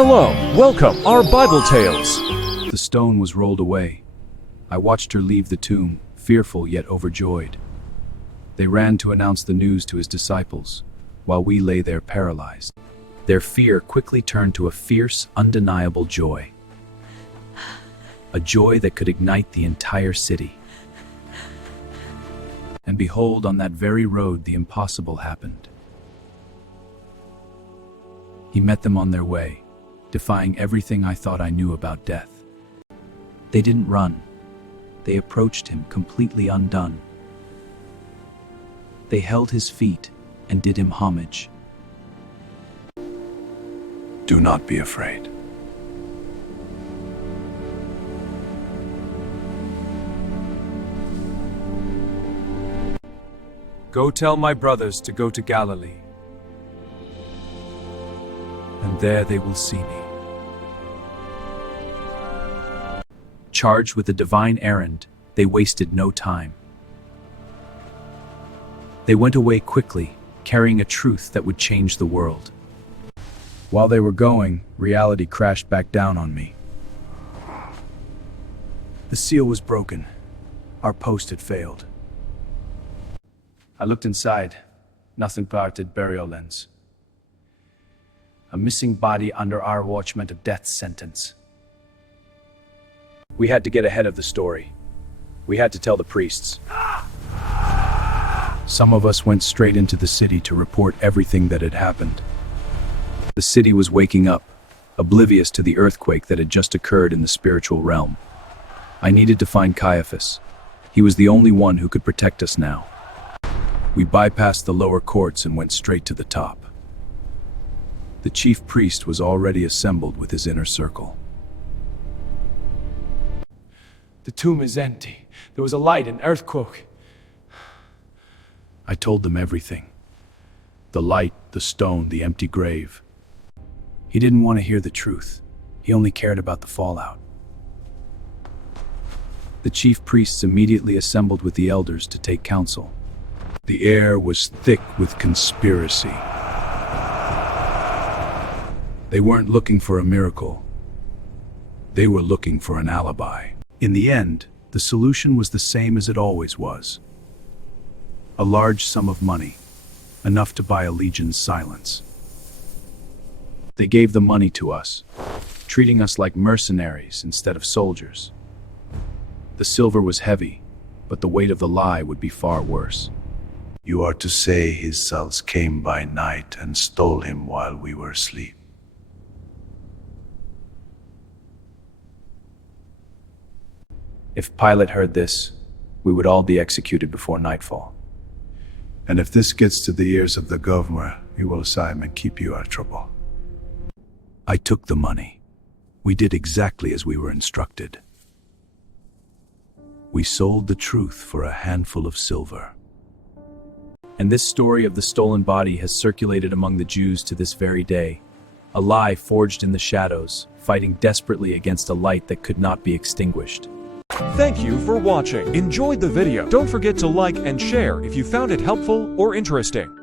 Hello, welcome, our Bible tales. The stone was rolled away. I watched her leave the tomb, fearful yet overjoyed. They ran to announce the news to his disciples, while we lay there paralyzed. Their fear quickly turned to a fierce, undeniable joy. A joy that could ignite the entire city. And behold, on that very road, the impossible happened. He met them on their way, defying everything I thought I knew about death. They didn't run. They approached him completely undone. They held his feet and did him homage. Do not be afraid. Go tell my brothers to go to Galilee, and there they will see me. Charged with a divine errand, they wasted no time. They went away quickly, carrying a truth that would change the world. While they were going, reality crashed back down on me. The seal was broken. Our post had failed. I looked inside. Nothing but burial lens. A missing body under our watch meant a death sentence. We had to get ahead of the story. We had to tell the priests. Some of us went straight into the city to report everything that had happened. The city was waking up, oblivious to the earthquake that had just occurred in the spiritual realm. I needed to find Caiaphas. He was the only one who could protect us now. We bypassed the lower courts and went straight to the top. The chief priest was already assembled with his inner circle. The tomb is empty. There was a light and earthquake. I told them everything. The light, the stone, the empty grave. He didn't want to hear the truth. He only cared about the fallout. The chief priests immediately assembled with the elders to take counsel. The air was thick with conspiracy. They weren't looking for a miracle. They were looking for an alibi. In the end, the solution was the same as it always was. A large sum of money, enough to buy a legion's silence. They gave the money to us, treating us like mercenaries instead of soldiers. The silver was heavy, but the weight of the lie would be far worse. You are to say his sons came by night and stole him while we were asleep. If Pilate heard this, we would all be executed before nightfall. And if this gets to the ears of the governor, he will assign and keep you out of trouble. I took the money. We did exactly as we were instructed. We sold the truth for a handful of silver. And this story of the stolen body has circulated among the Jews to this very day. A lie forged in the shadows, fighting desperately against a light that could not be extinguished. Thank you for watching. Enjoyed the video. Don't forget to like and share if you found it helpful or interesting.